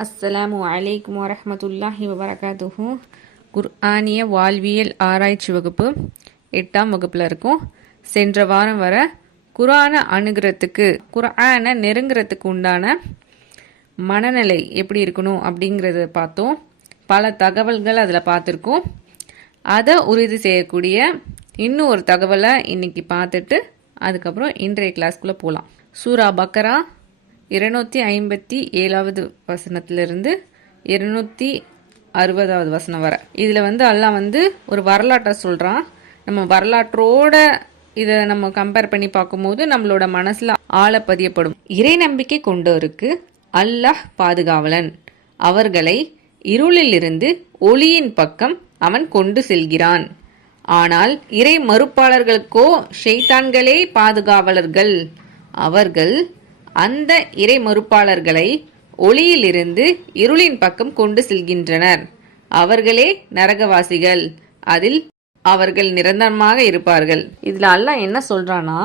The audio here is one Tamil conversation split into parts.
அஸ்ஸலாமு அலைக்கும் வரஹ்மத்துல்லாஹி வபரகாத்துஹு. குர்ஆனிய வாழ்வியல் ஆராய்ச்சி வகுப்பு 8ஆம் வகுப்பில் இருக்கும். சென்ற வாரம் வர குர்ஆனை நெருங்குறதுக்கு உண்டான மனநிலை எப்படி இருக்கணும் அப்படிங்கிறத பார்த்தோம். பல தகவல்கள் அதில் பார்த்துருக்கோம். அதை உறுதி செய்யக்கூடிய இன்னும் ஒரு தகவலை இன்னைக்கு பார்த்துட்டு அதுக்கப்புறம் இன்றைய கிளாஸ்க்குள்ளே போகலாம். சூரா பக்கரா 257வது வசனத்திலிருந்து 260வது வசனம் வர இதில் அல்லாஹ் ஒரு வரலாற்றை சொல்கிறான். நம்ம வரலாற்றோட இதை நம்ம கம்பேர் பண்ணி பார்க்கும்போது நம்மளோட மனசில் ஆழ பதியப்படும். இறை நம்பிக்கை கொண்டோருக்கு அல்லாஹ் பாதுகாவலன். அவர்களை இருளிலிருந்து ஒளியின் பக்கம் அவன் கொண்டு செல்கிறான். ஆனால் இறை மறுப்பாளர்களுக்கோ ஷைத்தான்களே பாதுகாவலர்கள். அவர்கள் அந்த இறை மறுப்பாளர்களை ஒளியிலிருந்து இருளின் பக்கம் கொண்டு செல்கின்றனர். அவர்களே நரகவாசிகள். அதில் அவர்கள் நிரந்தரமாக இருப்பார்கள். இதில் அல்லாஹ் என்ன சொல்றானா,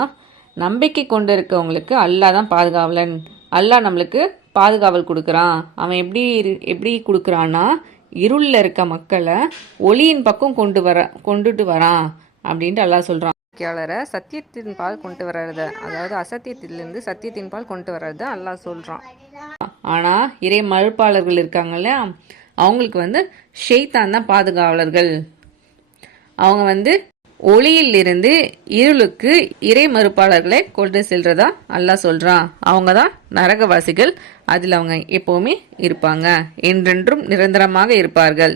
நம்பிக்கை கொண்டு இருக்கவங்களுக்கு அல்லாஹ் தான் பாதுகாவலன். அல்லாஹ் நம்மளுக்கு பாதுகாவல் கொடுக்குறான். அவன் எப்படி கொடுக்குறான்னா, இருளில் இருக்க மக்களை ஒளியின் பக்கம் கொண்டுட்டு வரான் அப்படின்ட்டு அல்லாஹ் சொல்றான். சத்தியத்தின் பால் கொண்டு வர்றத, அதாவது அசத்தியத்திலிருந்து சத்தியத்தின் பால் கொண்டு வர்றத அல்லாஹ் சொல்றான். ஆனா இறை மறுப்பாளர்கள் இருக்காங்கல்ல, அவங்களுக்கு ஷைத்தான் தான் பாதுகாவலர்கள். அவங்க ஒளியில் இருந்து இருளுக்கு இறை மறுப்பாளர்களை கொண்டு செல்றதா அல்லாஹ் சொல்றான். அவங்க தான் நரகவாசிகள். அதில் அவங்க எப்பவுமே இருப்பாங்க, என்றென்றும் நிரந்தரமாக இருப்பார்கள்.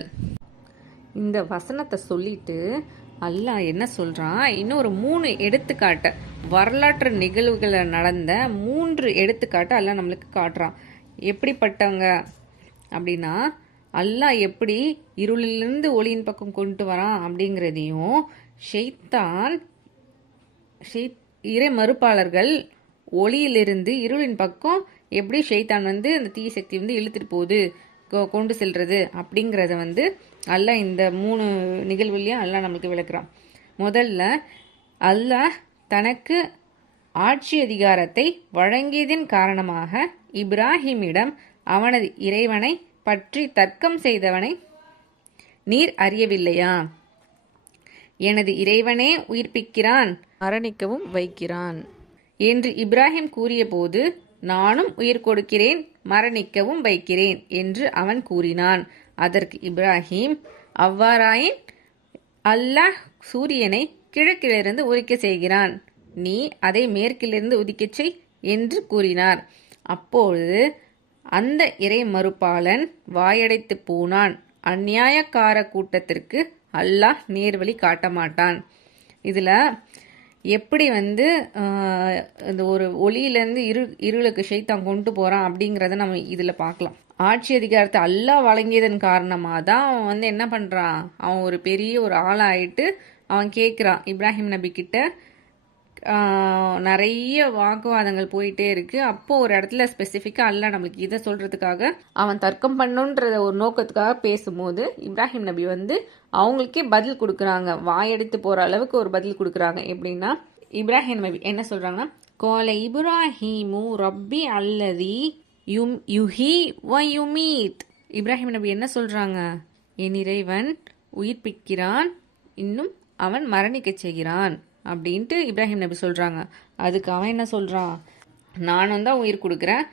இந்த வசனத்தை சொல்லிட்டு அல்லாஹ் என்ன சொல்றான், இன்னும் ஒரு 3 எடுத்துக்காட்டு, வரலாற்று நிகழ்வுகளை நடந்த 3 எடுத்துக்காட்டு அல்லாஹ் நம்மளுக்கு காட்டுறான். எப்படிப்பட்டவங்க அப்படின்னா, அல்லாஹ் எப்படி இருளிலிருந்து ஒளியின் பக்கம் கொண்டு வரான் அப்படிங்கிறதையும், இறை மறுப்பாளர்கள் ஒளியிலிருந்து இருளின் பக்கம் எப்படி ஷைத்தான் அந்த தீய சக்தி இழுத்துட்டு போகுது, கொண்டு செல்றது அப்படிங்கிறத அல்லாஹ் இந்த 3 நிகழ்வுலையும் அல்லாஹ் நம்மளுக்கு விளக்குறான். முதல்ல அல்லாஹ் தனக்கு ஆட்சி அதிகாரத்தை வழங்கியதின் காரணமாக இப்ராஹிமிடம் அவனது இறைவனை பற்றி தர்க்கம் செய்தவனை நீர் அறியவில்லையா? எனது இறைவனே உயிர்ப்பிக்கிறான், மரணிக்கவும் வைக்கிறான் என்று இப்ராஹிம் கூறிய போது, நானும் உயிர் கொடுக்கிறேன், மரணிக்கவும் வைக்கிறேன் என்று அவன் கூறினான். அதற்கு இப்ராஹிம், அவ்வாறாயின் அல்லாஹ் சூரியனை கிழக்கிலிருந்து உதிக்க செய்கிறான், நீ அதை மேற்கிலிருந்து உதிக்கச் செய் என்று கூறினார். அப்பொழுது அந்த இறை மறுப்பாளன் வாயடைத்து போனான். அந்நியாயக்கார கூட்டத்திற்கு அல்லாஹ் நேர்வழி காட்ட மாட்டான். இதில் எப்படி இந்த ஒரு ஒளியிலேருந்து இருளுக்கு ஷைத்தான் கொண்டு போகிறான் அப்படிங்கிறத நம்ம இதில் பார்க்கலாம். ஆட்சி அதிகாரத்தை அல்லாஹ் வழங்கியதன் காரணமாக தான் அவன் என்ன பண்ணுறான், அவன் ஒரு பெரிய ஒரு ஆளாயிட்டு அவன் கேட்குறான் இப்ராஹிம் நபி கிட்ட. நிறைய வாக்குவாதங்கள் போயிட்டே இருக்கு. அப்போ ஒரு இடத்துல ஸ்பெசிஃபிக்காக அல்லாஹ் நம்மளுக்கு இதை சொல்றதுக்காக அவன் தர்க்கம் பண்ணுன்றத ஒரு நோக்கத்துக்காக பேசும்போது இப்ராஹிம் நபி அவங்களுக்கே பதில் கொடுக்குறாங்க. வாயெடுத்து போற அளவுக்கு ஒரு பதில் கொடுக்குறாங்க. எப்படின்னா, இப்ராஹிம் நபி என்ன சொல்றாங்கன்னா, கோல இப்ராஹிமு ரப்பி அல்லதி யுஹி வ யுமீத். இப்ராஹிம் நபி என்ன சொல்றாங்க, என் இறைவன் உயிர்ப்பிக்கிறான், இன்னும் அவன் மரணிக்க செய்கிறான் அப்படின்ட்டு இப்ராஹிம் நபி சொல்றாங்க. அதுக்கு அவன் என்ன சொல்றான், நானும் தான் உயிர் கொடுக்குறேன்,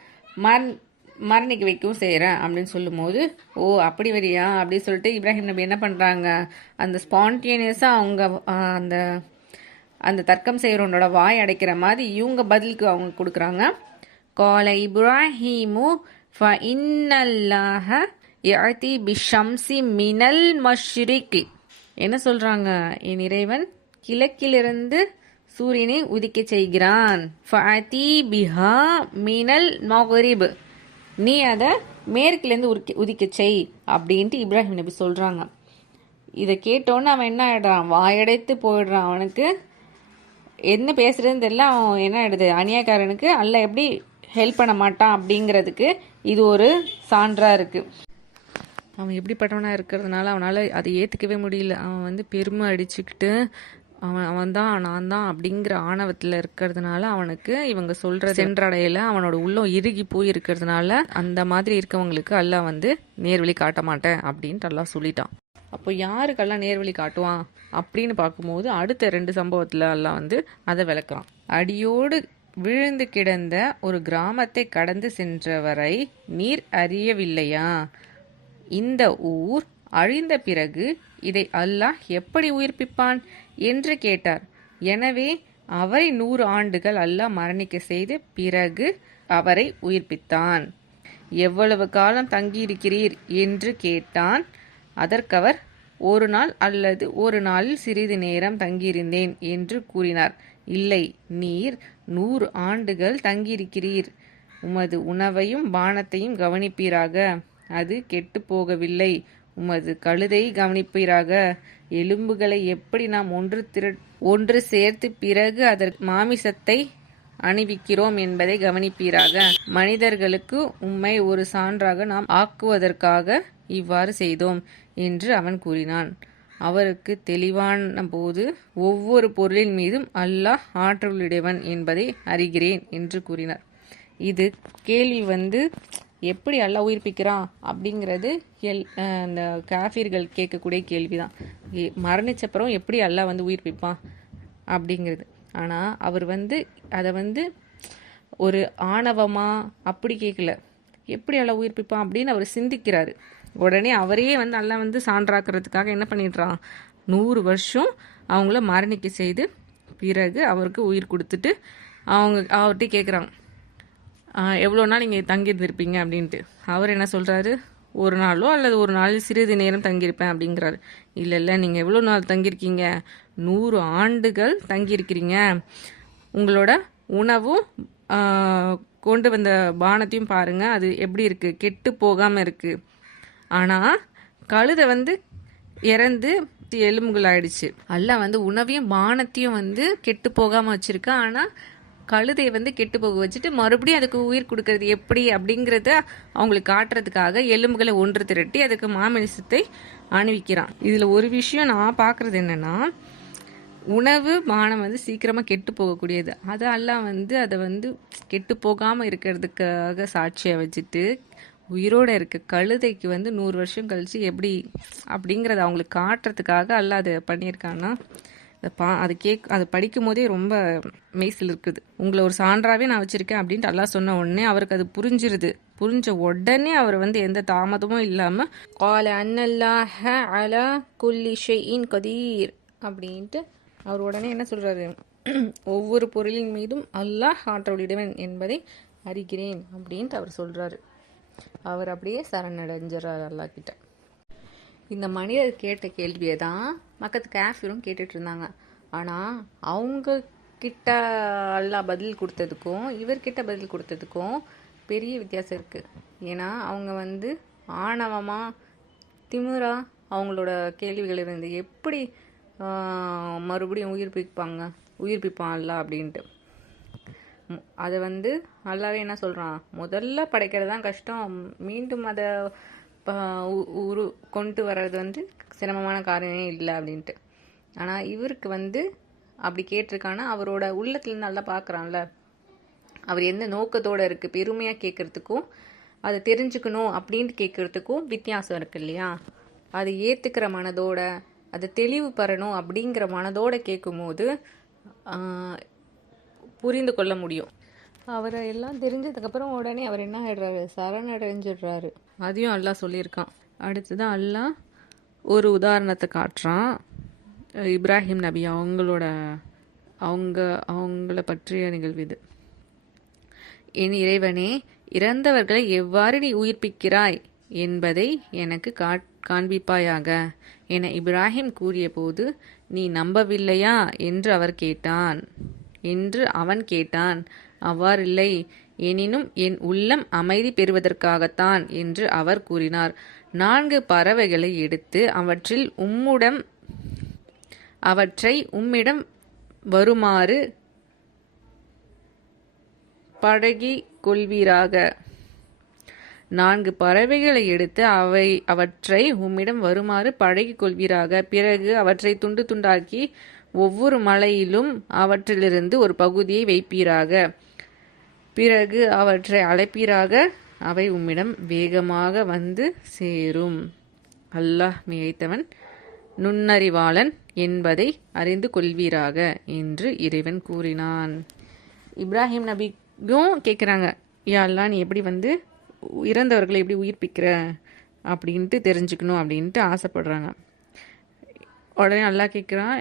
மரணிக்க வைக்கவும் செய்கிறேன் அப்படின்னு சொல்லும்போது, ஓ அப்படி வரியா அப்படின்னு சொல்லிட்டு இப்ராஹிம் நபி என்ன பண்ணுறாங்க, அந்த ஸ்பான்டேனியஸாக அவங்க அந்த தர்க்கம் செய்கிறவனோட வாய் அடைக்கிற மாதிரி இவங்க பதிலுக்கு அவங்க கொடுக்குறாங்க. கால இப்ராஹிமு ஃப இன்னல்லாஹ யஅதி பிஷம்சி மினல் மஷ்ரிகி. என்ன சொல்கிறாங்க, என் இறைவன் கிழக்கிலிருந்து சூரியனை உதிக்க செய்கிறான். ஃபஅதி பிஹா மினல் மக்ரிப், நீ அதை மேற்கிலேருந்து உதிக்க செய் அப்படின்ட்டு இப்ராஹிம் நபி சொல்கிறாங்க. இதை கேட்டோன்னு அவன் என்ன ஆகிடுறான், வாயடைத்து போயிடுறான். அவனுக்கு என்ன பேசுறதுன்னு தெரியல. அவன் என்ன ஆயிடுது, அநியாயக்காரனுக்கு அல்லாஹ் எப்படி ஹெல்ப் பண்ண மாட்டான் அப்படிங்கிறதுக்கு இது ஒரு சான்றாக இருக்குது. அவன் எப்படிப்பட்டவனாக இருக்கிறதுனால அவனால் அதை ஏற்றுக்கவே முடியல. அவன் பெருமை அடிச்சுக்கிட்டு அவன்தான் நான் தான் அப்படிங்கிற ஆணவத்தில் இருக்கிறதுனால அவனுக்கு இவங்க சொல்ற சென்றடையில அவனோட உள்ளம் இறுகி போய் இருக்கிறதுனால அந்த மாதிரி இருக்கவங்களுக்கு அல்லாஹ் வந்து நேர்வழி காட்ட மாட்டேன் அப்படின்ட்டு அல்லாஹ் சொல்லிட்டான். அப்போ யாருக்கெல்லாம் நேர்வழி காட்டுவான் அப்படின்னு பார்க்கும்போது அடுத்த 2 சம்பவத்தில் அல்லாஹ் வந்து அதை விளக்குறான். அடியோடு விழுந்து கிடந்த ஒரு கிராமத்தை கடந்து சென்றவரை நீர் அறியவில்லையா? இந்த ஊர் அழிந்த பிறகு இதை அல்லாஹ் எப்படி உயிர்ப்பிப்பான் என்று கேட்டார். எனவே அவரை 100 ஆண்டுகள் அல்லாஹ் மரணிக்க செய்து பிறகு அவரை உயிர்ப்பித்தான். எவ்வளவு காலம் தங்கியிருக்கிறீர் என்று கேட்டான். அதற்கவர் 1 நாள் அல்லது 1 நாளில் சிறிது நேரம் தங்கியிருந்தேன் என்று கூறினார். இல்லை, நீர் 100 ஆண்டுகள் தங்கியிருக்கிறீர். உமது உணவையும் பானத்தையும் கவனிப்பீராக, அது கெட்டு போகவில்லை. உமது கழுதை கவனிப்பீராக, எலும்புகளை எப்படி நாம் ஒன்று சேர்த்து பிறகு அதற்கு மாமிசத்தை அணிவிக்கிறோம் என்பதை கவனிப்பீராக. மனிதர்களுக்கு உம்மை ஒரு சான்றாக நாம் ஆக்குவதற்காக இவ்வாறு செய்தோம் என்று அவன் கூறினான். அவருக்கு தெளிவான போது ஒவ்வொரு பொருளின் மீதும் அல்லாஹ் ஆற்றலுடையவன் என்பதை அறிகிறேன் என்று கூறினார். இது கேள்வி வந்து எப்படி அல்லாஹ் உயிர்ப்பிக்கிறான் அப்படிங்கிறது அந்த காஃபிர்கள் கேட்கக்கூடிய கேள்விதான். மரணிச்சப்பறம் எப்படி அல்லாஹ் வந்து உயிர்ப்பிப்பான் அப்படிங்கிறது. ஆனால் அவர் வந்து அதை வந்து ஒரு ஆணவமா அப்படி கேட்கல, எப்படி அல்லாஹ் உயிர்ப்பிப்பான் அப்படின்னு அவர் சிந்திக்கிறாரு. உடனே அவரையே வந்து அல்லாஹ் வந்து சான்றாக்குறதுக்காக என்ன பண்ணிடுறான், 100 வருஷம் அவங்கள மரணிக்க செய்து பிறகு அவருக்கு உயிர் கொடுத்துட்டு அவர்கிட்ட கேட்குறாங்க, எவ்வளோ நாள் நீங்கள் தங்கியிருந்திருப்பீங்க அப்படின்ட்டு. அவர் என்ன சொல்கிறாரு, 1 நாளோ அல்லது 1 நாளில் சிறிது நேரம் தங்கியிருப்பேன் அப்படிங்கிறாரு. இல்லை நீங்கள் எவ்வளோ நாள் தங்கியிருக்கீங்க, 100 ஆண்டுகள் தங்கியிருக்கிறீங்க. உங்களோட உணவும் கொண்டு வந்த பானத்தையும் பாருங்கள், அது எப்படி இருக்குது, கெட்டு போகாமல் இருக்குது. ஆனால் கழுதை வந்து இறந்து எலும்புகள் ஆயிடுச்சு. அல்லாஹ் வந்து உணவையும் பானத்தையும் வந்து கெட்டு போகாமல் வச்சுருக்கா. ஆனால் கழுதையை வந்து கெட்டு போக வச்சுட்டு மறுபடியும் அதுக்கு உயிர் கொடுக்கறது எப்படி அப்படிங்கிறத அவங்களுக்கு காட்டுறதுக்காக எலும்புகளை ஒன்று திரட்டி அதுக்கு மாமிசத்தை அணிவிக்கிறான். இதில் ஒரு விஷயம் நான் பார்க்குறது என்னென்னா, உணவு பானம் வந்து சீக்கிரமாக கெட்டு போகக்கூடியது. அது அல்லாஹ் வந்து அதை வந்து கெட்டு போகாமல் இருக்கிறதுக்காக சாட்சியாக வச்சுட்டு உயிரோடு இருக்க கழுதைக்கு வந்து 100 வருஷம் கழித்து எப்படி அப்படிங்கிறத அவங்களுக்கு காட்டுறதுக்காக அல்லாஹ் அதை பண்ணியிருக்கான்னா, அது படிக்கும் போதே ரொம்ப மெய்சில் இருக்குது. உங்களை ஒரு சான்றாவே நான் வச்சுருக்கேன் அப்படின்ட்டு அல்லாஹ் சொன்ன உடனே அவருக்கு அது புரிஞ்சிருது. புரிஞ்ச உடனே அவர் வந்து எந்த தாமதமும் இல்லாமல் கால அன்னல்லாஹ அலா குல்லி ஷைஇன் கதீர் அப்படின்ட்டு அவர் உடனே என்ன சொல்கிறாரு, ஒவ்வொரு பொருளின் மீதும் அல்லாஹ் ஆற்றலுடையவன் என்பதை அறிகிறேன் அப்படின்ட்டு அவர் சொல்கிறாரு. அவர் அப்படியே சரணடைஞ்சிடறார் அல்லாஹ் கிட்ட. இந்த மனிதர் கேட்ட கேள்வியை தான் மக்கத்து காஃபிரும் கேட்டுட்டு இருந்தாங்க. ஆனால் அவங்க கிட்ட அல்லாஹ் பதில் கொடுத்ததுக்கும் இவர்கிட்ட பதில் கொடுத்ததுக்கும் பெரிய வித்தியாசம் இருக்குது. ஏன்னா அவங்க வந்து ஆணவமாக திமிரா அவங்களோட கேள்விகள் இருந்து எப்படி மறுபடியும் உயிர்ப்பிப்பான் அல்லாஹ் அப்படின்ட்டு. அதை வந்து அல்லாவே என்ன சொல்கிறான், முதல்ல படைக்கிறது தான் கஷ்டம், மீண்டும் அதை கொண்டு வர்றது வந்து சிரமமான காரியமே இல்லை அப்படின்ட்டு. ஆனால் இவருக்கு வந்து அப்படி கேட்டிருக்கானா அவரோட உள்ளத்துல நல்லா பார்க்குறான்ல, அவர் எந்த நோக்கத்தோடு இருக்குது, பெருமையாக கேட்குறதுக்கும் அதை தெரிஞ்சுக்கணும் அப்படின்ட்டு கேட்குறதுக்கும் வித்தியாசம் இருக்குது இல்லையா. அதை ஏற்றுக்கிற மனதோட அதை தெளிவு பெறணும் அப்படிங்கிற மனதோடு கேட்கும்போது புரிந்து கொள்ள முடியும். அவரை எல்லாம் தெரிஞ்சதுக்கப்புறம் உடனே அவர் என்ன ஆகிடுறாரு, சரணடைஞ்சிடுறாரு. அதையும் அல்லாஹ் சொல்லியிருக்கான். அடுத்ததான் அல்லாஹ் ஒரு உதாரணத்தை காட்டுறான். இப்ராஹிம் நபி அவங்கள பற்றிய நிகழ்வு இது. என் இறைவனே, இறந்தவர்களை எவ்வாறு நீ உயிர்ப்பிக்கிறாய் என்பதை எனக்கு காண்பிப்பாயாக என இப்ராஹிம் கூறிய போது, நீ நம்பவில்லையா என்று அவன் கேட்டான். அவ்வாறில்லை, எனினும் என் உள்ளம் அமைதி பெறுவதற்காகத்தான் என்று அவர் கூறினார். 4 பறவைகளை எடுத்து அவற்றை உம்மிடம் வருமாறு பழகிக் கொள்வீராக. 4 பறவைகளை எடுத்து அவற்றை உம்மிடம் வருமாறு பழகிக் கொள்வீராக. பிறகு அவற்றை துண்டு துண்டாக்கி ஒவ்வொரு மலையிலும் அவற்றிலிருந்து ஒரு பகுதியை வைப்பீராக. பிறகு அவற்றை அழைப்பீராக. அவை உம்மிடம் வேகமாக வந்து சேரும். அல்லாஹ் மிகைத்தவன் நுண்ணறிவாளன் என்பதை அறிந்து கொள்வீராக என்று இறைவன் கூறினான். இப்ராஹிம் நபிக்கும் கேட்குறாங்க, யா அல்லாஹ், நீ எப்படி வந்து இறந்தவர்களை எப்படி உயிர்ப்பிக்கிற அப்படின்ட்டு தெரிஞ்சுக்கணும் அப்படின்ட்டு ஆசைப்படுறாங்க. உடனே நல்லா கேட்குறான்,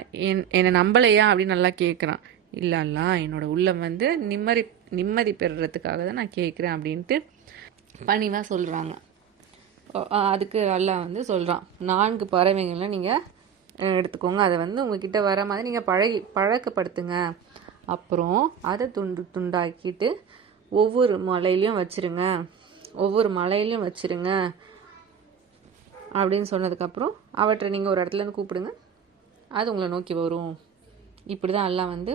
என்னை நம்பலையா அப்படின்னு நல்லா கேட்குறான். இல்லை அல்லாஹ், என்னோட உள்ளம் வந்து நிம்மதி பெறுறதுக்காக தான் நான் கேட்குறேன் அப்படின்ட்டு பணிவாக சொல்கிறாங்க. அதுக்கு அல்லாஹ் வந்து சொல்கிறான், 4 பறவைகளை நீங்கள் எடுத்துக்கோங்க, அதை வந்து உங்ககிட்ட வர மாதிரி நீங்கள் பழக்கப்படுத்துங்க. அப்புறம் அதை துண்டாக்கிட்டு ஒவ்வொரு மலையிலையும் வச்சுருங்க அப்படின்னு சொன்னதுக்கப்புறம் அவற்றை நீங்கள் ஒரு இடத்துலேருந்து கூப்பிடுங்க, அது உங்களை நோக்கி வரும். இப்படி தான் அல்லாஹ் வந்து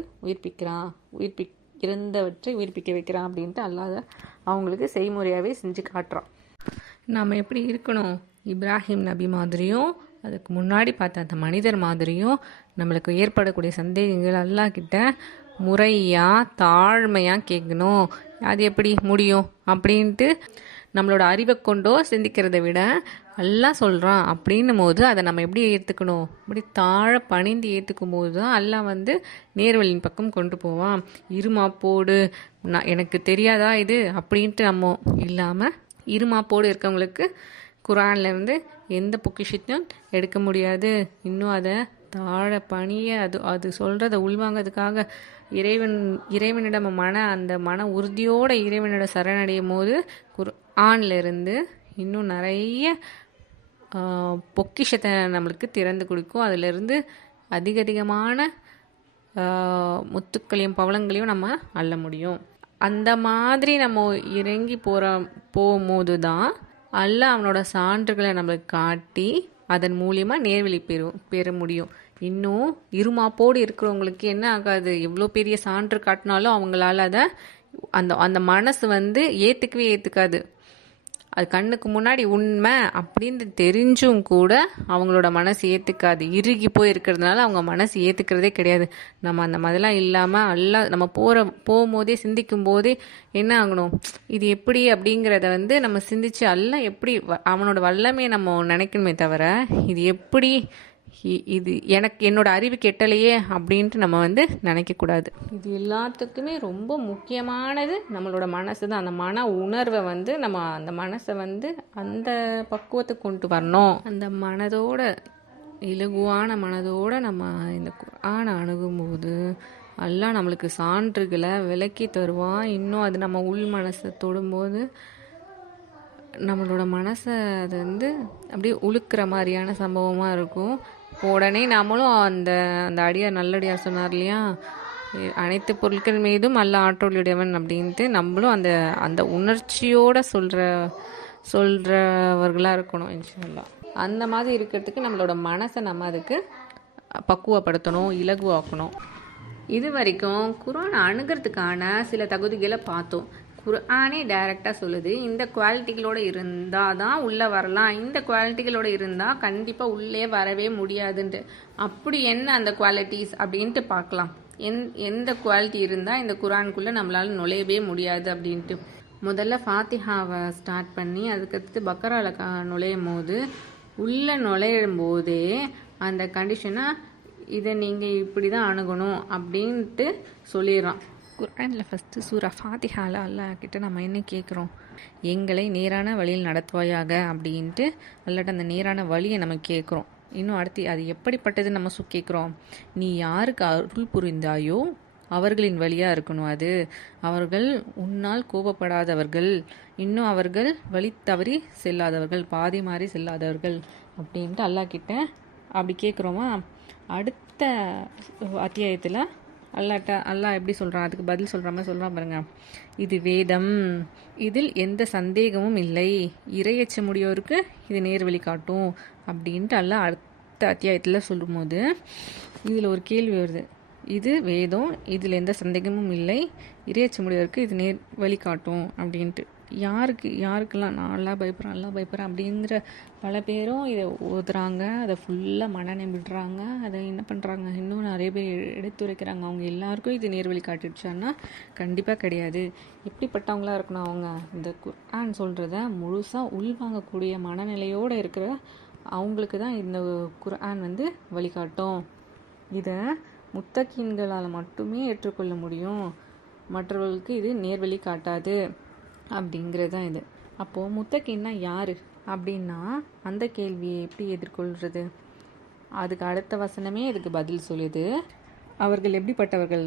இறந்தவற்றை உயிர்ப்பிக்க வைக்கிறான் அப்படின்ட்டு அல்லாஹ் அவங்களுக்கு செய்முறையாகவே செஞ்சு காட்டுறான். நாம் எப்படி இருக்கணும்? இப்ராஹிம் நபி மாதிரியும் அதுக்கு முன்னாடி பார்த்த அந்த மனிதர் மாதிரியும் நம்மளுக்கு ஏற்படக்கூடிய சந்தேகங்கள் அல்லாஹ் கிட்ட முறையாக தாழ்மையாக கேட்கணும். அது எப்படி முடியும் அப்படின்ட்டு நம்மளோட அறிவை கொண்டோ சிந்திக்கிறத விட அல்லாஹ் சொல்கிறான் அப்படின்னும் போது அதை நம்ம எப்படி ஏற்றுக்கணும்? இப்படி தாழ பணிந்து ஏற்றுக்கும் போது தான் அல்லாஹ் வந்து நேர்வழியின் பக்கம் கொண்டு போவான். இருமாப்போடு எனக்கு தெரியாதா இது அப்படின்ட்டு நம்ம இல்லாமல், இருமாப்போடு இருக்கவங்களுக்கு குரான்லேருந்து எந்த பொக்கிஷத்தையும் எடுக்க முடியாது. இன்னும் அதை தாழ பணிய அது சொல்கிறத உள்வாங்கிறதுக்காக இறைவனிடம் அந்த மன உறுதியோட இறைவனிட சரணடையும் போது குர்ஆன்லேருந்து இன்னும் நிறைய பொக்கிஷத்தை நம்மளுக்கு திறந்து கொடுக்கும். அதிலிருந்து அதிகமான முத்துக்களையும் பவளங்களையும் நம்ம அள்ள முடியும். அந்த மாதிரி நம்ம இறங்கி போகும்போது தான் அல்லாஹ் அவனோட சான்றுகளை நம்மளுக்கு காட்டி அதன் மூலியமாக நேர்வழி பெற முடியும். இன்னும் இருமாப்போடு இருக்கிறவங்களுக்கு என்ன ஆகாது, எவ்வளோ பெரிய சான்று காட்டினாலும் அவங்களால அதை அந்த மனசு வந்து ஏற்றுக்காது. அது கண்ணுக்கு முன்னாடி உண்மை அப்படின்னு தெரிஞ்சும் கூட அவங்களோட மனசு ஏற்றுக்காது. இறுகி போய் இருக்கிறதுனால அவங்க மனசு ஏற்றுக்கிறதே கிடையாது. நம்ம அந்த மாதிரிலாம் இல்லாமல் நம்ம போகும்போதே சிந்திக்கும் போதே என்ன ஆகணும், இது எப்படி அப்படிங்கிறத வந்து நம்ம சிந்திச்சு எப்படி அவனோட வல்லமையை நம்ம நினைக்கணுமே தவிர இது எப்படி இது என்னோட அறிவு கெட்டலையே அப்படின்ட்டு நம்ம வந்து நினைக்கக்கூடாது. இது எல்லாத்துக்குமே ரொம்ப முக்கியமானது நம்மளோட மனசு தான். அந்த மன உணர்வை வந்து நம்ம அந்த மனசை வந்து அந்த பக்குவத்துக்கு கொண்டு வரணும். அந்த மனதோட இலகுவான மனதோட நம்ம இந்த குர்ஆனை அணுகும்போது அல்லாஹ் நம்மளுக்கு சான்றுகளை விளக்கி தருவான். இன்னும் அது நம்ம உள் மனசை தொடும்போது நம்மளோட மனசை அது வந்து அப்படியே உழுக்கிற மாதிரியான சம்பவமாக இருக்கும். உடனே நாமளும் அந்த அடியார் நல்லடியார் சொன்னார் இல்லையா, அனைத்து பொருட்கள் மீதும் அல்லாஹ் ஆற்றலுடையவன் அப்படின்ட்டு நம்மளும் அந்த உணர்ச்சியோடு சொல்கிறவர்களாக இருக்கணும் இன்ஷா அல்லாஹ். அந்த மாதிரி இருக்கிறதுக்கு நம்மளோட மனசை நம்ம அதுக்கு பக்குவப்படுத்தணும், இலகுவாக்கணும். இது வரைக்கும் குர்ஆன் அணுகிறதுக்கான சில தகுதிகளை பார்த்தோம். குர்ஆனே டைரெக்டாக சொல்லுது, இந்த குவாலிட்டிகளோடு இருந்தால் தான் உள்ளே வரலாம், இந்த குவாலிட்டிகளோடு இருந்தால் கண்டிப்பாக உள்ளே வரவே முடியாதுன்ட்டு. அப்படி என்ன அந்த குவாலிட்டிஸ் அப்படின்ட்டு பார்க்கலாம். எந்த குவாலிட்டி இருந்தால் இந்த குர்ஆனுக்குள்ளே நம்மளால் நுழையவே முடியாது அப்படின்ட்டு. முதல்ல ஃபாத்திஹாவை ஸ்டார்ட் பண்ணி அதுக்கடுத்து பக்கராவில் நுழையும் போது உள்ளே நுழையும் போதே அந்த கண்டிஷனாக இதை நீங்கள் இப்படி தான் அணுகணும் அப்படின்ட்டு சொல்லிடுறான். குர்ஆனில் ஃபஸ்ட்டு சூரா ஃபாத்திஹாவில் அல்லாஹ் கிட்ட நம்ம என்ன கேட்குறோம், எங்களை நேரான வழியில் நடத்துவாயாக அப்படின்ட்டு அல்லாட்ட அந்த நேரான வழியை நம்ம கேட்குறோம். இன்னும் அடுத்து அது எப்படிப்பட்டது நம்ம கேட்குறோம், நீ யாருக்கு அருள் புரிந்தாயோ அவர்களின் வழியாக இருக்கணும். அது அவர்கள் உன்னால் கோபப்படாதவர்கள், இன்னும் அவர்கள் வழி தவறி செல்லாதவர்கள், பாதி மாறி செல்லாதவர்கள் அப்படின்ட்டு அல்லாஹ் கிட்ட அப்படி கேட்குறோமா. அடுத்த அத்தியாயத்தில் அல்லாஹ் எப்படி சொல்கிறான், அதுக்கு பதில் சொல்கிற மாதிரி சொல்கிறான் பாருங்க. இது வேதம், இதில் எந்த சந்தேகமும் இல்லை, இறையச்ச முடியோருக்கு இது நேர்வழி காட்டும் அப்படின்ட்டு அல்லாஹ் அடுத்த அத்தியாயத்தில் சொல்லும்போது இதில் ஒரு கேள்வி வருது. இது வேதம், இதில் எந்த சந்தேகமும் இல்லை, இறையச்ச முடியோருக்கு இது நேர் வழி காட்டும் அப்படின்ட்டு. யாருக்கெல்லாம் நான் எல்லாம் பயப்படுறேன் அப்படிங்கிற பல பேரும் இதை ஓதுறாங்க, அதை ஃபுல்லாக மனநம் விடுறாங்க, அதை என்ன பண்ணுறாங்க, இன்னும் நிறைய பேர் எடுத்துரைக்கிறாங்க. அவங்க எல்லாருக்கும் இது நேர்வழி காட்டிடுச்சான்னா கண்டிப்பாக கிடையாது. எப்படிப்பட்டவங்களாக இருக்கணும் அவங்க? இந்த குர்ஆன் சொல்கிறத முழுசாக உள்வாங்கக்கூடிய மனநிலையோடு இருக்கிற அவங்களுக்கு தான் இந்த குர்ஆன் வந்து வழிகாட்டும். இதை முத்தகீன்களால் மட்டுமே ஏற்றுக்கொள்ள முடியும், மற்றவர்களுக்கு இது நேர்வழி காட்டாது அப்படிங்கிறது தான் இது. அப்போது முத்தகீன்னா யார் அப்படின்னா அந்த கேள்வியை எப்படி எதிர்கொள்கிறது? அதுக்கு அடுத்த வசனமே இதுக்கு பதில் சொல்லுது. அவர்கள் எப்படிப்பட்டவர்கள்,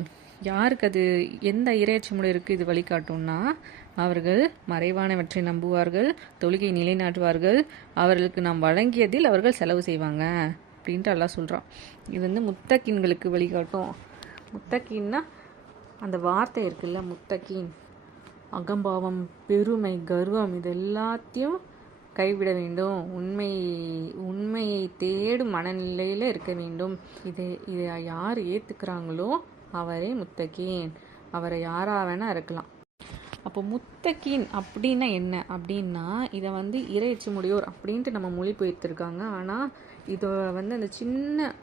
யாருக்கு அது எந்த இறையச்ச முறைக்கு இது வழிகாட்டும்னா, அவர்கள் மறைவானவற்றை நம்புவார்கள், தொழுகை நிலைநாட்டுவார்கள், அவர்களுக்கு நாம் வழங்கியதில் அவர்கள் செலவு செய்வாங்க அப்படின்ட்டு அல்லாஹ் சொல்கிறான். இது வந்து முத்தகீன்களுக்கு வழிகாட்டும். முத்தகீன்னா அந்த வார்த்தை இருக்குல்ல, முத்தகீன், அகம்பாவம், பெருமை, கர்வம், இது எல்லாத்தையும் கைவிட வேண்டும், உண்மையை தேடும் மனநிலையில் இருக்க வேண்டும். இதை யார் ஏற்றுக்கிறாங்களோ அவரே முத்தகீன். அவரை யாராக வேணால் இருக்கலாம். அப்போ முத்தகீன் அப்படின்னா என்ன அப்படின்னா, இதை வந்து இறையச்ச முடியோர் அப்படின்ட்டு நம்ம மொழிபெயர்த்திருக்காங்க. ஆனால் இதை வந்து அந்த சின்ன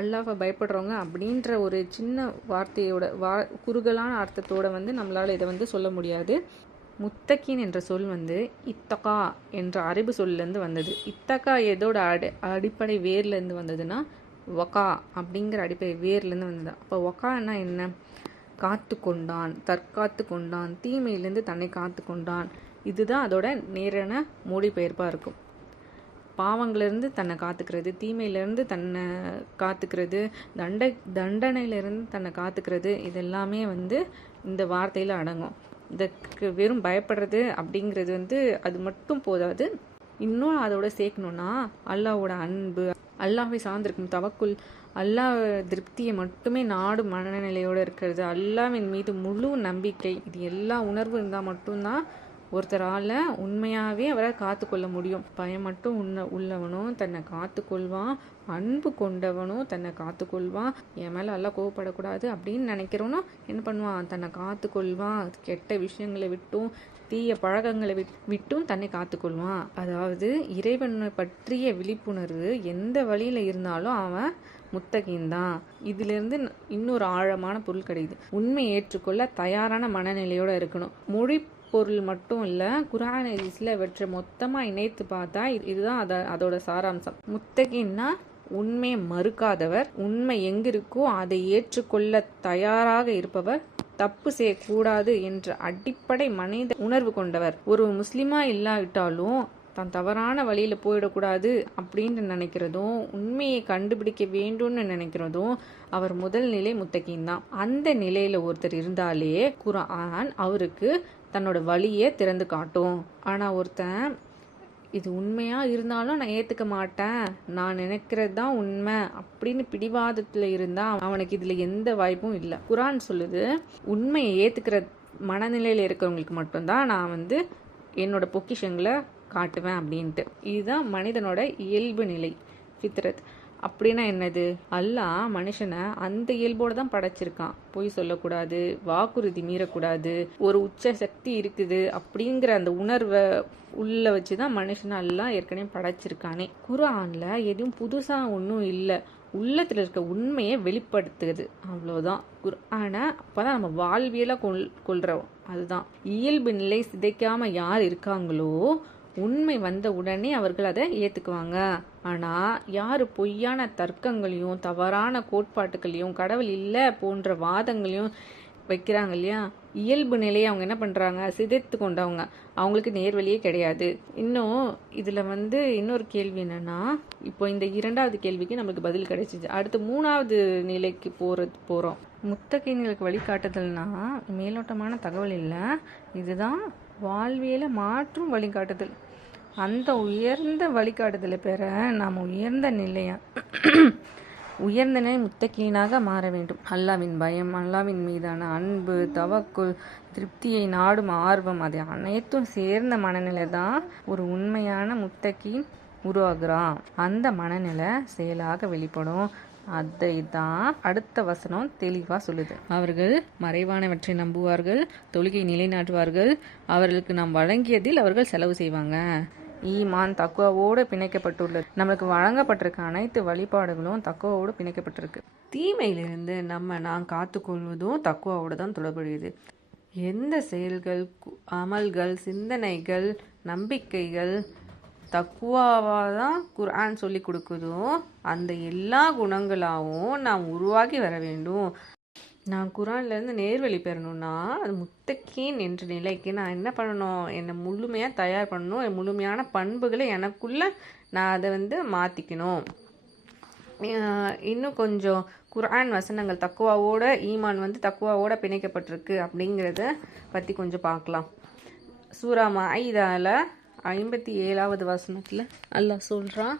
அல்லாஹ்வை பயப்படுறவங்க அப்படின்ற ஒரு சின்ன வார்த்தையோட குறுகலான அர்த்தத்தோடு வந்து நம்மளால் இதை வந்து சொல்ல முடியாது. முத்தகீன் என்ற சொல் வந்து இத்தகா என்ற அரபு சொல்லேருந்து வந்தது. இத்தகா எதோட அடிப்படை வேர்லேருந்து வந்ததுன்னா வகா அப்படிங்கிற அடிப்படை வேர்லேருந்து வந்தது. அப்போ வகான்னா என்ன? காத்து கொண்டான், தற்காத்து கொண்டான், தீமையிலேருந்து தன்னை காத்து கொண்டான். இதுதான் அதோட நேரான மொழிபெயர்ப்பாக இருக்கும். பாவங்களிலிருந்து தன்னை காத்துக்கிறது, தீமையிலேருந்து தன்னை காத்துக்கிறது, தண்டனையிலேருந்து தன்னை காத்துக்கிறது, இதெல்லாமே வந்து இந்த வார்த்தையில் அடங்கும். இதுக்கு வெறும் பயப்படுறது அப்படிங்கிறது வந்து அது மட்டும் போதாது. இன்னும் அதோட சேர்க்கணுன்னா அல்லாஹ்வோட அன்பு, அல்லாஹ்வை சார்ந்திருக்கும் தவக்குல், அல்லாஹ் திருப்தியை மட்டுமே நாடும் மனநிலையோடு இருக்கிறது, அல்லாஹ்வின் மீது முழு நம்பிக்கை, இது எல்லா உணர்வு இருந்தால் மட்டும்தான் ஒருத்தரால் உண்மையாகவே அவரை காத்து கொள்ள முடியும். பயம் மட்டும் உள்ளவனும் தன்னை காத்து கொள்வான், அன்பு கொண்டவனும் தன்னை காத்து கொள்வான், என் மேலே எல்லாம் கோவப்படக்கூடாது அப்படின்னு நினைக்கிறவனும் என்ன பண்ணுவான், தன்னை காத்து கொள்வான், கெட்ட விஷயங்களை விட்டும் தீய பழக்கங்களை விட்டும் தன்னை காத்துக்கொள்வான். அதாவது இறைவனை பற்றிய விழிப்புணர்வு எந்த வழியில் இருந்தாலும் அவன் முத்தகீன் தான். இதிலிருந்து இன்னொரு ஆழமான பொருள் கிடைக்குது. உண்மை ஏற்றுக்கொள்ள தயாரான மனநிலையோடு இருக்கணும். மொழி பொருள் மட்டும் இல்லை, குர்ஆன் ஹதீஸ்ல இவற்றை மொத்தமாக இணைத்து பார்த்தா இதுதான் அதோட சாராம்சம். முத்தகீன்னா உண்மையை மறுக்காதவர், உண்மை எங்கிருக்கோ அதை ஏற்றுக்கொள்ள தயாராக இருப்பவர், தப்பு செய்யக்கூடாது என்ற அடிப்படை மனித உணர்வு கொண்டவர். ஒரு முஸ்லிமா இல்லாவிட்டாலும் தான் தவறான வழியில் போயிடக்கூடாது அப்படின்னு நினைக்கிறதும், உண்மையை கண்டுபிடிக்க வேண்டும்னு நினைக்கிறதும் அவர் முதல் நிலை முத்தகீன் தான். அந்த நிலையில் ஒருத்தர் இருந்தாலே குர்ஆன் அவருக்கு தன்னோட வழியை திறந்து காட்டும். ஆனால் ஒருத்தன் இது உண்மையாக இருந்தாலும் நான் ஏற்றுக்க மாட்டேன், நான் நினைக்கிறது தான் உண்மை அப்படின்னு பிடிவாதத்தில் இருந்தால் அவனுக்கு இதில் எந்த வாய்ப்பும் இல்லை. குர்ஆன் சொல்லுது, உண்மையை ஏற்றுக்கிற மனநிலையில் இருக்கிறவங்களுக்கு மட்டும்தான் நான் வந்து என்னோட பொக்கிஷங்களை காட்டுவேன் அப்படின்ட்டு. இதுதான் மனிதனோட இயல்பு நிலை, ஃபித்ரத். அப்படின்னா என்னது? அல்லாஹ் மனுஷனை அந்த இயல்போடு தான் படைச்சிருக்கான். பொய் சொல்லக்கூடாது, வாக்குறுதி மீறக்கூடாது, ஒரு உச்ச சக்தி இருக்குது அப்படிங்கிற அந்த உணர்வை உள்ள வச்சு தான் மனுஷனை அல்லாஹ் ஏற்கனவே படைச்சிருக்கானே. குர்ஆனில் எதுவும் புதுசாக ஒன்றும் இல்லை, உள்ளத்தில் இருக்க உண்மையை வெளிப்படுத்துது, அவ்வளோதான். குர்ஆனை அப்போ தான் நம்ம வாழ்வியலாக கொள்கிறோம். அதுதான் இயல்பு நிலை சிதைக்காமல் யார் இருக்காங்களோ உண்மை வந்த உடனே அவர்கள் அதை ஏற்றுக்குவாங்க. ஆனால் யார் பொய்யான தர்க்கங்களையும் தவறான கோட்பாட்டுகளையும் கடவுள் இல்லை போன்ற வாதங்களையும் வைக்கிறாங்க இல்லையா, இயல்பு நிலையை அவங்க என்ன பண்ணுறாங்க, சிதைத்து கொண்டவங்க, அவங்களுக்கு நேர்வழியே கிடையாது. இன்னும் இதில் வந்து இன்னொரு கேள்வி என்னென்னா, இப்போ இந்த இரண்டாவது கேள்விக்கு நம்மளுக்கு பதில் கிடைச்சிச்சு. அடுத்து மூணாவது நிலைக்கு போகிறோம். முத்தகீன்களுக்கு வழிகாட்டுதல்னா மேலோட்டமான தகவல் இல்லை, இதுதான் வாழ்வியலை மாற்றும் வழிகாட்டுதல். அந்த உயர்ந்த வழிகாட்டுதலை பெற நாம் உயர்ந்த நிலை முத்தகீனாக மாற வேண்டும். அல்லாவின் பயம், அல்லாவின் மீதான அன்பு, தவக்குல், திருப்தியை நாடும் ஆர்வம், அதை அனைத்தும் சேர்ந்த மனநிலை தான் ஒரு உண்மையான முத்தகீன் உருவாகிறான். அந்த மனநிலை செயலாக வெளிப்படும். அதை தான் அடுத்த வசனம் தெளிவாக சொல்லுது. அவர்கள் மறைவானவற்றை நம்புவார்கள், தொழுகை நிலைநாட்டுவார்கள், அவர்களுக்கு நாம் வழங்கியதில் அவர்கள் செலவு செய்வாங்க. ஈமான் தக்குவாவோடு பிணைக்கப்பட்டுள்ளது. நம்மளுக்கு வழங்கப்பட்டிருக்க அனைத்து வழிபாடுகளும் தக்குவாவோடு பிணைக்கப்பட்டிருக்கு. தீமையிலிருந்து நாம் காத்துக்கொள்வதும் தக்குவாவோடு தான் தொடர்புடையது. எந்த செயல்கள், அமல்கள், சிந்தனைகள், நம்பிக்கைகள் தக்குவாவாக தான் குர்ஆன் சொல்லி கொடுக்குதோ அந்த எல்லா குணங்களாகவும் நாம் உருவாகி வர வேண்டும். நான் குர்ஆன்லேருந்து நேர்வழி பெறணும்னா அது முத்தக்கீன் என்ற நிலைக்கு நான் என்ன பண்ணணும்? என்னை முழுமையாக தயார் பண்ணணும். என் முழுமையான பண்புகளை எனக்குள்ளே நான் அதை மாற்றிக்கணும். இன்னும் கொஞ்சம் குர்ஆன் வசனங்கள் தக்குவாவோட ஈமான் தக்குவாவோட பிணைக்கப்பட்டிருக்கு அப்படிங்கிறத பற்றி கொஞ்சம் பார்க்கலாம். சூரா மாஇதால 57வது வசனத்தில் அல்லாஹ் சொல்கிறான்.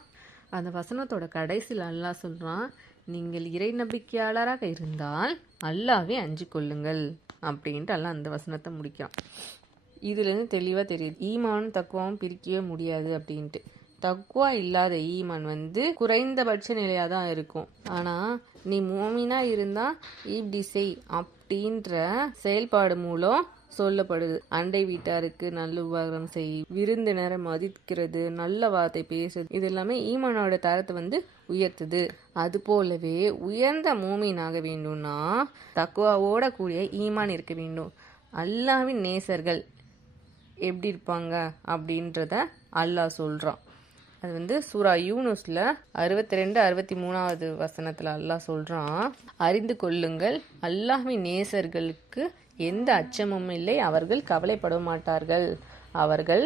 அந்த வசனத்தோட கடைசியில் அல்லாஹ் சொல்கிறான், நீங்கள் இறை நம்பிக்கையாளராக இருந்தால் அல்லாஹ்வை அஞ்சு கொள்ளுங்கள் அப்படின்ட்டு அல்லாஹ் அந்த வசனத்தை முடிக்கான். இதுலேருந்து தெளிவாக தெரியுது ஈமான் தக்குவாவும் பிரிக்கவே முடியாது அப்படின்ட்டு. தக்குவா இல்லாத ஈமான் குறைந்தபட்ச நிலையாக தான் இருக்கும். ஆனால் நீ மோமினா இருந்தால் இப்படி செய் அப்படின்ற செயல்பாடு மூலம் சொல்லப்படுது. அண்டை வீட்டாருக்கு நல்ல உபகாரம் செய், விருந்தினரை மதிக்கிறது, நல்ல வார்த்தை பேசுறது, இது எல்லாமே ஈமானோட தரத்தை உயர்த்துது. அது போலவே உயர்ந்த மூமினாக வேண்டும்னா தக்குவாவோட கூடிய ஈமான் இருக்க வேண்டும். அல்லாஹ்வின் நேசர்கள் எப்படி இருப்பாங்க அப்படின்றத அல்லாஹ் சொல்கிறான். அது சூரா யூனுஸ்ல 62-63வது வசனத்தில் அல்லாஹ் சொல்கிறான், அறிந்து கொள்ளுங்கள், அல்லாஹ்வின் நேசர்களுக்கு எந்த அச்சமும் இல்லை, அவர்கள் கவலைப்பட மாட்டார்கள், அவர்கள்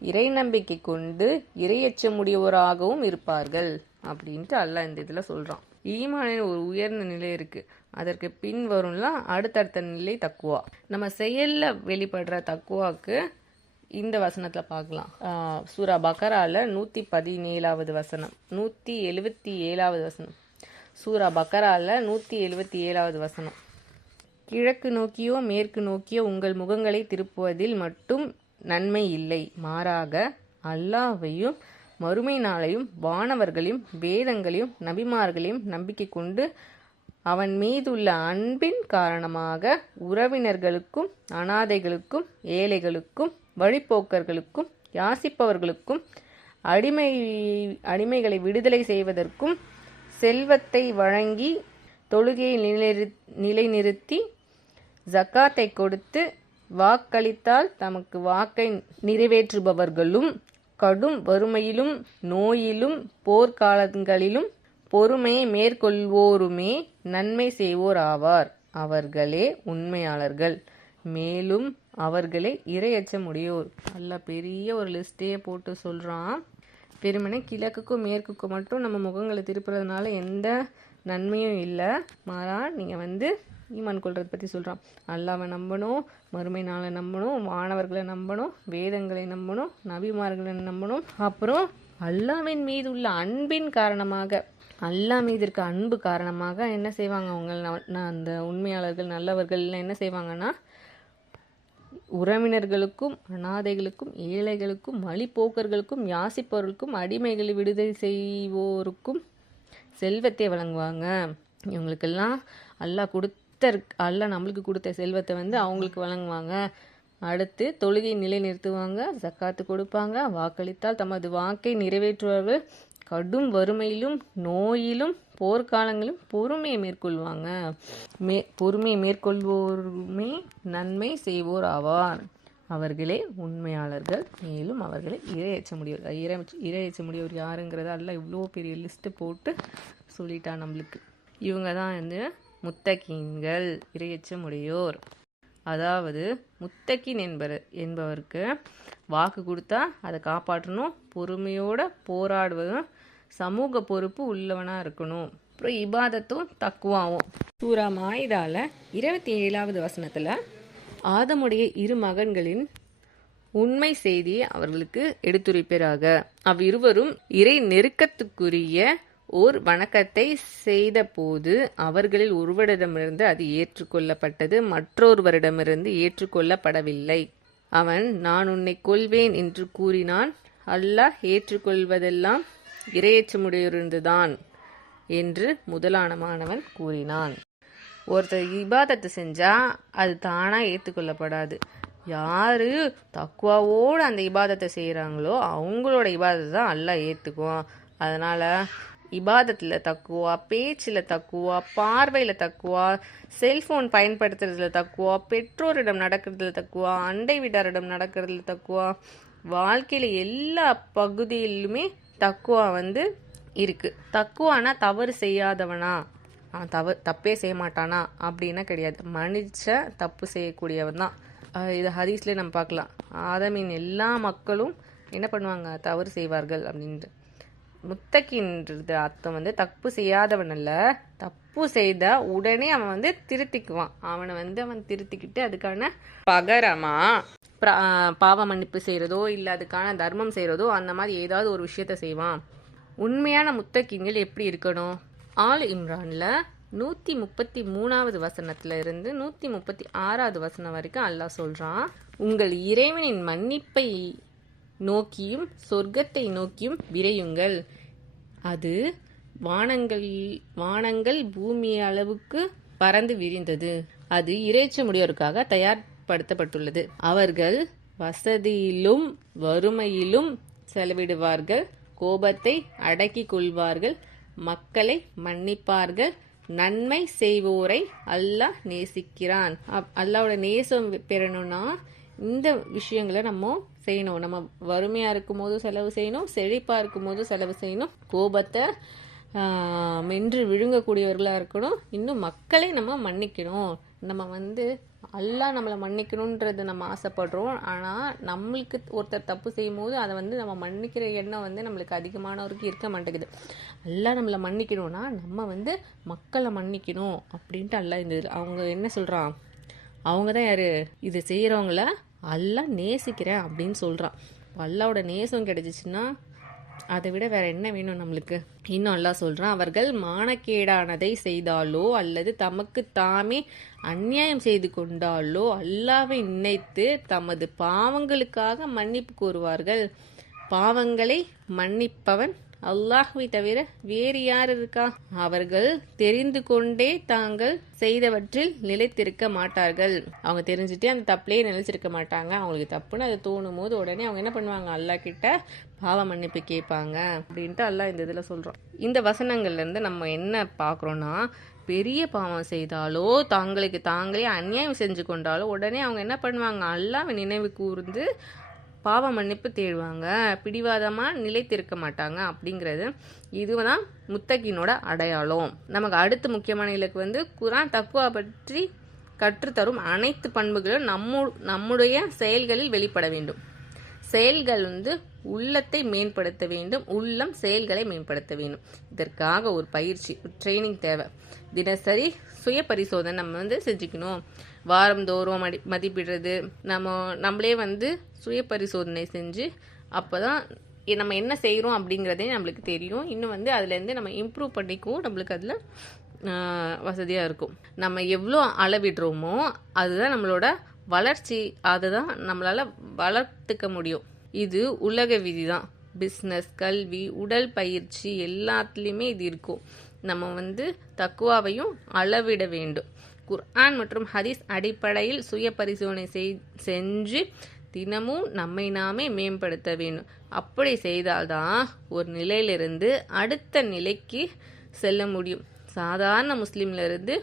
இறை நம்பிக்கை கொண்டு இறையச்சமுடையவராகவும் இருப்பார்கள் அப்படின்ட்டு அல்லாஹ் இந்த இதில் சொல்கிறான். ஈமானின் ஒரு உயர்ந்த நிலை இருக்குது. அதற்கு பின் வரும்லாம் அடுத்தடுத்த நிலை தக்குவா. நம்ம செயலில் வெளிப்படுற தக்குவாக்கு இந்த வசனத்தில் பார்க்கலாம். சூரா பக்கரால 117வது வசனம், 177வது வசனம். சூரா பக்கரால 177வது வசனம். கிழக்கு நோக்கியோ மேற்கு நோக்கியோ உங்கள் முகங்களை திருப்புவதில் மட்டும் நன்மை இல்லை, மாறாக அல்லாஹ்வையும் மறுமை நாளையும் வானவர்களையும் வேதங்களையும் நபிமார்களையும் நம்பிக்கை கொண்டு அவன் மீதுள்ள அன்பின் காரணமாக உறவினர்களுக்கும் அனாதைகளுக்கும் ஏழைகளுக்கும் வழிப்போக்கர்களுக்கும் யாசிப்பவர்களுக்கும் அடிமைகளை விடுதலை செய்வதற்கும் செல்வத்தை வழங்கி தொழுகையை நிலைநிறுத்தி ஜக்காத்தை கொடுத்து வாக்களித்தால் தமக்கு வாக்கை நிறைவேற்றுபவர்களும் கடும் வறுமையிலும் நோயிலும் போர்க்காலங்களிலும் பொறுமையை மேற்கொள்வோருமே நன்மை செய்வோர் ஆவார். அவர்களே உண்மையாளர்கள், மேலும் அவர்களே இறையச்சமுடையோர். அல்லாஹ் பெரிய ஒரு லிஸ்ட்டையே போட்டு சொல்கிறான். வெறுமனே கிழக்குக்கும் மேற்குக்கும் மட்டும் நம்ம முகங்களை திருப்புறதுனால எந்த நன்மையும் இல்லை. மாறா நீங்கள் ஈமான் கொள்றதை பற்றி சொல்கிறான். அல்லாஹ்வை நம்பணும், மறுமை நாளை நம்பணும், வானவர்களை நம்பணும், வேதங்களை நம்பணும், நபிமார்களை நம்பணும். அப்புறம் அல்லாஹ்வின் மீது உள்ள அன்பின் காரணமாக, அல்லாஹ் மீது இருக்க அன்பு காரணமாக என்ன செய்வாங்க அவங்க? அந்த உண்மையாளர்கள் நல்லவர்கள் என்ன செய்வாங்கன்னா, உறவினர்களுக்கும் அனாதைகளுக்கும் ஏழைகளுக்கும் வழிப்போக்கர்களுக்கும் யாசிப்பவர்களுக்கும் அடிமைகளை விடுதலை செய்வோருக்கும் செல்வத்தை வழங்குவாங்க. இவங்களுக்கெல்லாம் அல்லாஹ் நம்மளுக்கு கொடுத்த செல்வத்தை அவங்களுக்கு வழங்குவாங்க. அடுத்து தொழுகை நிலை நிறுத்துவாங்க, ஜக்காத்து கொடுப்பாங்க, வாக்களித்தால் தமது வாக்கை நிறைவேற்றுவார்கள், கடும் வறுமையிலும் நோயிலும் போர்க்காலங்களிலும் பொறுமையை மேற்கொள்வாங்க. பொறுமையை மேற்கொள்வோருமே நன்மை செய்வோர் ஆவார். அவர்களே உண்மையாளர்கள், மேலும் அவர்களே இறையச்சமுடையவர் யாருங்கிறத அல்லாஹ் இவ்வளோ பெரிய லிஸ்ட்டு போட்டு சொல்லிட்டான் நம்மளுக்கு. இவங்க தான் முத்தகீன்கள், இறையச்சமுடையோர். அதாவது முத்தகீன் என்பவருக்கு வாக்கு கொடுத்தா அதை காப்பாற்றணும், பொறுமையோடு போராடுவதும் சமூக பொறுப்பு உள்ளவனாக இருக்கணும். அப்புறம் இபாதத்தும் தக்குவாவும். சூரா மாயிதால 27வது வசனத்தில் ஆதமுடைய 2 மகன்களின் உண்மை செய்தியை அவர்களுக்கு எடுத்துரைப்பராக. அவ்விருவரும் இறை நெருக்கத்துக்குரிய ஓர் வணக்கத்தை செய்த போது அவர்களில் ஒருவரிடமிருந்து அது ஏற்றுக்கொள்ளப்பட்டது, மற்றொருவரிடமிருந்து ஏற்றுக்கொள்ளப்படவில்லை. அவன் நான் உன்னை கொல்வேன் என்று கூறினான். அல்லாஹ் ஏற்றுக்கொள்வதெல்லாம் இறையச்சமுடையிருந்துதான். என்று முதலானவன் கூறினான். ஒருத்தர் இபாதத்து செஞ்சால் அது தானாக ஏற்றுக்கொள்ளப்படாது. யார் தக்குவாவோடு அந்த இபாதத்தை செய்கிறாங்களோ அவங்களோட இபாதத்தை தான் அல்லாஹ் ஏற்றுக்குவான். அதனால் இபாதத்தில் தக்குவா, பேச்சில் தக்குவா, பார்வையில் தக்குவா, செல்ஃபோன் பயன்படுத்துறதுல தக்குவா, பெற்றோரிடம் நடக்கிறதுல தக்குவா, அண்டை வீட்டாரிடம் நடக்கிறதுல தக்குவா, வாழ்க்கையில் எல்லா பகுதியிலுமே தக்குவா இருக்குது. தக்குவானா தவறு செய்யாதவனா, தப்பே செய்ய மாட்டானா அப்படின்னா கிடையாது. மனுஷன் தப்பு செய்யக்கூடியவன் தான். இது ஹதீஸ்லேயே நம்ம பார்க்கலாம். ஆதமின் எல்லா மக்களும் என்ன பண்ணுவாங்க, தவறு செய்வார்கள் அப்படின்ட்டு. முத்தகின்றது அர்த்தம் தப்பு செய்யாதவன் அல்ல, தப்பு செய்த உடனே அவன் திருத்திக்குவான். அவன் திருத்திக்கிட்டு அதுக்கான பகரமா பாவ மன்னிப்பு செய்கிறதோ இல்லை அதுக்கான தர்மம் செய்கிறதோ அந்த மாதிரி ஏதாவது ஒரு விஷயத்த செய்வான். உண்மையான முத்தகின்கள் எப்படி இருக்கணும்? ஆல் இம்ரானில் 133வது வசனத்துல இருந்து 136வது வசனம் வரைக்கும் அல்லாஹ் சொல்றான், உங்கள் இறைவனின் மன்னிப்பை நோக்கியும் சொர்க்கத்தை நோக்கியும் விரையுங்கள். அது வானங்கள் பூமி அளவுக்கு பறந்து விரிந்தது. அது இறைச்சமுடையோருக்காக தயார்படுத்தப்பட்டுள்ளது. அவர்கள் வசதியிலும் வறுமையிலும் செலவிடுவார்கள், கோபத்தை அடக்கிக் கொள்வார்கள், மக்களை மன்னிப்பார்கள், நன்மை செய்வோரை அல்லாஹ் நேசிக்கிறான். அல்லாவோட நேசம் பெறணும்னா இந்த விஷயங்களை நம்ம செய்யணும். நம்ம வறுமையாக இருக்கும் போது செலவு செய்யணும், செழிப்பாக இருக்கும் போது செலவு செய்யணும், கோபத்தை மென்று விழுங்கக்கூடியவர்களாக இருக்கணும், இன்னும் மக்களை நம்ம மன்னிக்கணும். நம்ம அல்லாஹ் நம்மளை மன்னிக்கணுன்றது நம்ம ஆசைப்படுறோம். ஆனால் நம்மளுக்கு ஒருத்தர் தப்பு செய்யும் போது அதை நம்ம மன்னிக்கிற எண்ணம் நம்மளுக்கு அதிகமானவருக்கு இருக்க மாட்டேங்குது. அல்லாஹ் நம்மளை மன்னிக்கணும்னா நம்ம மக்களை மன்னிக்கணும் அப்படின்ட்டு அல்லாஹ் இந்த அவங்க என்ன சொல்கிறான், அவங்க தான் யார், இதை செய்கிறவங்கள அல்லாஹ் நேசிக்கிறேன் அப்படின்னு சொல்கிறான். அல்லாவோட நேசம் கிடைச்சிச்சுன்னா அதை விட வேற என்ன வேணும் நம்மளுக்கு? இன்னும் அல்லாஹ் சொல்றான், அவர்கள் மானக்கேடானதை செய்தாலோ அல்லது தமக்கு தாமே அநியாயம் செய்து கொண்டாலோ அல்லாஹ்வை நினைத்து தமது பாவங்களுக்காக மன்னிப்பு கோருவார்கள். பாவங்களை மன்னிப்பவன் அல்லாஹ்வை தவிர வேறு யார் இருக்கா? அவர்கள் தெரிந்து கொண்டே தாங்கள் செய்தவற்றில் நிலைத்திருக்க மாட்டார்கள். அவங்க தெரிஞ்சுட்டே அந்த தப்புலேயே நிலைச்சிருக்க மாட்டாங்க. அவங்களுக்கு தப்புன்னு அது தோணும் போது உடனே அவங்க என்ன பண்ணுவாங்க, அல்லாஹ் கிட்ட பாவ மன்னிப்பு கேட்பாங்க அப்படின்ட்டு அல்லாஹ் இந்த இதில் சொல்கிறோம். இந்த வசனங்கள்லேருந்து நம்ம என்ன பார்க்குறோன்னா, பெரிய பாவம் செய்தாலோ தாங்களுக்கு தாங்களே அநியாயம் செஞ்சு கொண்டாலோ உடனே அவங்க என்ன பண்ணுவாங்க, அல்லாஹ்வை நினைவு கூர்ந்து பாவ மன்னிப்பு தேடுவாங்க, பிடிவாதமாக நிலைத்திருக்க மாட்டாங்க அப்படிங்கிறது. இதுதான் முத்தகினோட அடையாளம். நமக்கு அடுத்த முக்கியமான இலக்கு குர்ஆன் தக்வா பற்றி கற்றுத்தரும் அனைத்து பண்புகளும் நம்முடைய செயல்களில் வெளிப்பட வேண்டும். செயல்கள் உள்ளத்தை மேம்படுத்த வேண்டும், உள்ளம் செயல்களை மேம்படுத்த வேண்டும். இதற்காக ஒரு பயிற்சி, ஒரு ட்ரைனிங் தேவை. தினசரி சுய பரிசோதனை நம்ம செஞ்சுக்கணும். வாரந்தோறும் மதிப்பிடுறது, நம்மளே சுய பரிசோதனை செஞ்சு அப்போதான் நம்ம என்ன செய்கிறோம் அப்படிங்கிறதே நம்மளுக்கு தெரியும். இன்னும் அதுலேருந்து நம்ம இம்ப்ரூவ் பண்ணிக்கவும் நம்மளுக்கு அதில் வசதியாக இருக்கும். நம்ம எவ்வளோ அளவிடுறோமோ அதுதான் நம்மளோட வளர்ச்சி, அதுதான் நம்மளால் வளர்த்துக்க முடியும். இது உலக விதி தான். பிஸ்னஸ், கல்வி, உடல் பயிற்சி எல்லாத்துலேயுமே இது இருக்கும். நம்ம தக்குவாவையும் அளவிட வேண்டும். குர்ஆன் மற்றும் ஹதீஸ் அடிப்படையில் சுய பரிசோதனை செஞ்சு தினமும் நம்மை நாமே மேம்படுத்த வேண்டும். அப்படி செய்தால்தான் ஒரு நிலையிலிருந்து அடுத்த நிலைக்கு செல்ல முடியும். சாதாரண முஸ்லீம்லேருந்து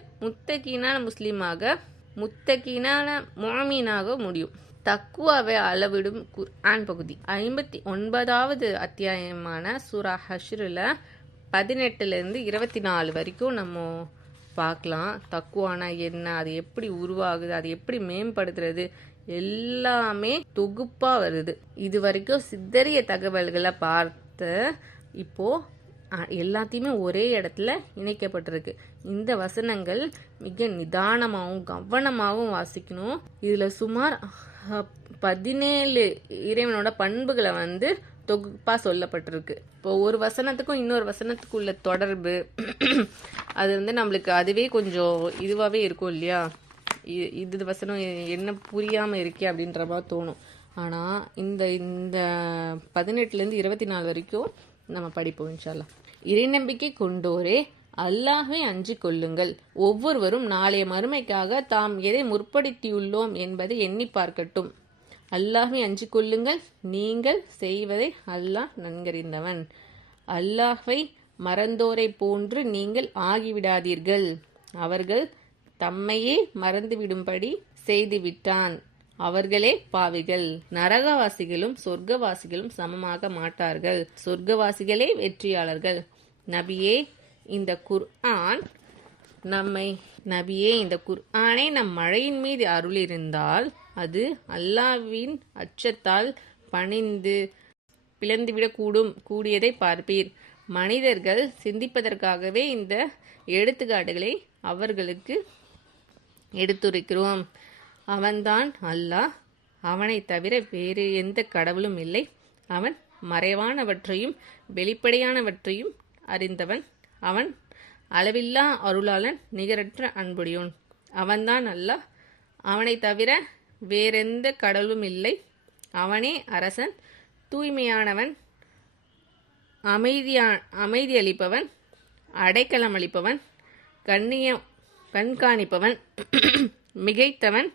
முத்தகீனான முஅ்மினாக முடியும். தக்குவாவை அளவிடும் குர்ஆன் பகுதி 59வது அத்தியாயமான சூரா ஹஷ்ரில் 18லேருந்து 24 வரைக்கும் நம்ம பார்க்கலாம். தக்குவானா என்ன, அது எப்படி உருவாகுது, அது எப்படி மேம்படுத்துறது, எல்லாமே தொகுப்பாக வருது. இது வரைக்கும் சிதறிய தகவல்களை பார்த்து இப்போ எல்லாத்தையுமே ஒரே இடத்துல இணைக்கப்பட்டிருக்கு. இந்த வசனங்கள் மிக நிதானமாகவும் கவனமாகவும் வாசிக்கணும். இதில் சுமார் 17 இறைவனோட பண்புகளை தொகுப்பாக சொல்லப்பட்டிருக்கு. இப்போ ஒரு வசனத்துக்கும் இன்னொரு வசனத்துக்கும் உள்ள தொடர்பு அது நம்மளுக்கு அதுவே கொஞ்சம் இதுவாகவே இருக்கும் இல்லையா? இது வசனம் என்ன புரியாமல் இருக்கே அப்படின்ற மாதிரி தோணும். ஆனால் இந்த 18லேருந்து 24 வரைக்கும் நம்ம படிப்போம் இன்ஷா அல்லாஹ். இறைநம்பிக்கை கொண்டோரே, அல்லாஹ்வை அஞ்சிக் கொள்ளுங்கள். ஒவ்வொருவரும் நாளைய மறுமைக்காக தாம் எதை முற்படுத்தியுள்ளோம் என்பதை எண்ணி பார்க்கட்டும். அல்லாஹ்வை அஞ்சிக் கொள்ளுங்கள், நீங்கள் செய்வதை அல்லாஹ் நன்கறிந்தவன். அல்லாஹ்வை மறந்தோரை போன்று நீங்கள் ஆகிவிடாதீர்கள். அவர்கள் தம்மையே மறந்துவிடும்படி செய்துவிட்டான். அவர்களே பாவிகள். நரகவாசிகளும் சொர்க்கவாசிகளும் சமமாக மாட்டார்கள். சொர்க்கவாசிகளே வெற்றியாளர்கள். நபியே, இந்த குர்ஆனை நம் மழையின் மீது அருளிருந்தால் அது அல்லாஹ்வின் அச்சத்தால் பணிந்து பிளந்துவிடக் கூடியதை பார்ப்பீர். மனிதர்கள் சிந்திப்பதற்காகவே இந்த எடுத்துக்காட்டுகளை அவர்களுக்கு எடுத்துரைக்கிறோம். அவன்தான் அல்லாஹ், அவனை தவிர வேறு எந்த கடவுளும் இல்லை. அவன் மறைவானவற்றையும் வெளிப்படையானவற்றையும் அறிந்தவன். அவன் அளவில்லா அருளாளன், நிகரற்ற அன்புடையோன். அவன்தான் அல்லாஹ், அவனை தவிர வேறெந்த கடவுளும் இல்லை. அவனே அரசன், தூய்மையானவன், அமைதியளிப்பவன், அடைக்கலம் அளிப்பவன், கண்காணிப்பவன், மிகைத்தவன்,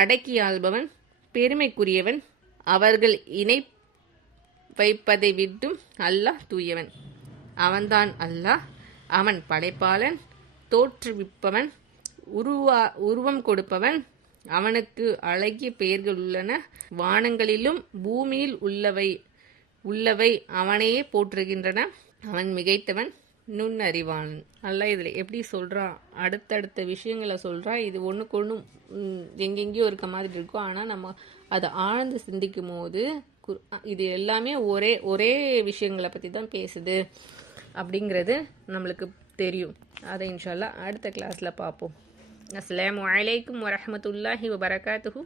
அடக்கியாள்பவன், பெருமைக்குரியவன். அவர்கள் இணை வைப்பதை விட்டும் அல்லாஹ் தூயவன். அவன்தான் அல்லாஹ், அவன் படைப்பாளன், தோற்றுவிப்பவன், உருவம் கொடுப்பவன். அவனுக்கு அழகிய பெயர்கள் உள்ளன. வானங்களிலும் பூமியில் உள்ளவை அவனையே போற்றுகின்றன. அவன் மிகைத்தவன், நுண்ணறிவாளன். அல்லாஹ் இதில் எப்படி சொல்கிறான், அடுத்தடுத்த விஷயங்களை சொல்கிறான். இது ஒன்றுக்கு ஒன்று எங்கெங்கேயோ இருக்க மாதிரி இருக்கும். ஆனால் நம்ம அதை ஆழ்ந்து சிந்திக்கும் போது இது எல்லாமே ஒரே விஷயங்களை பற்றி தான் பேசுது அப்படிங்கிறது நம்மளுக்கு தெரியும். அதை இன்ஷா அல்லாஹ் அடுத்த கிளாஸில் பார்ப்போம். அஸ்ஸலாமு அலைக்கும் வரஹ்மத்துல்லாஹி வபரகாத்துஹு.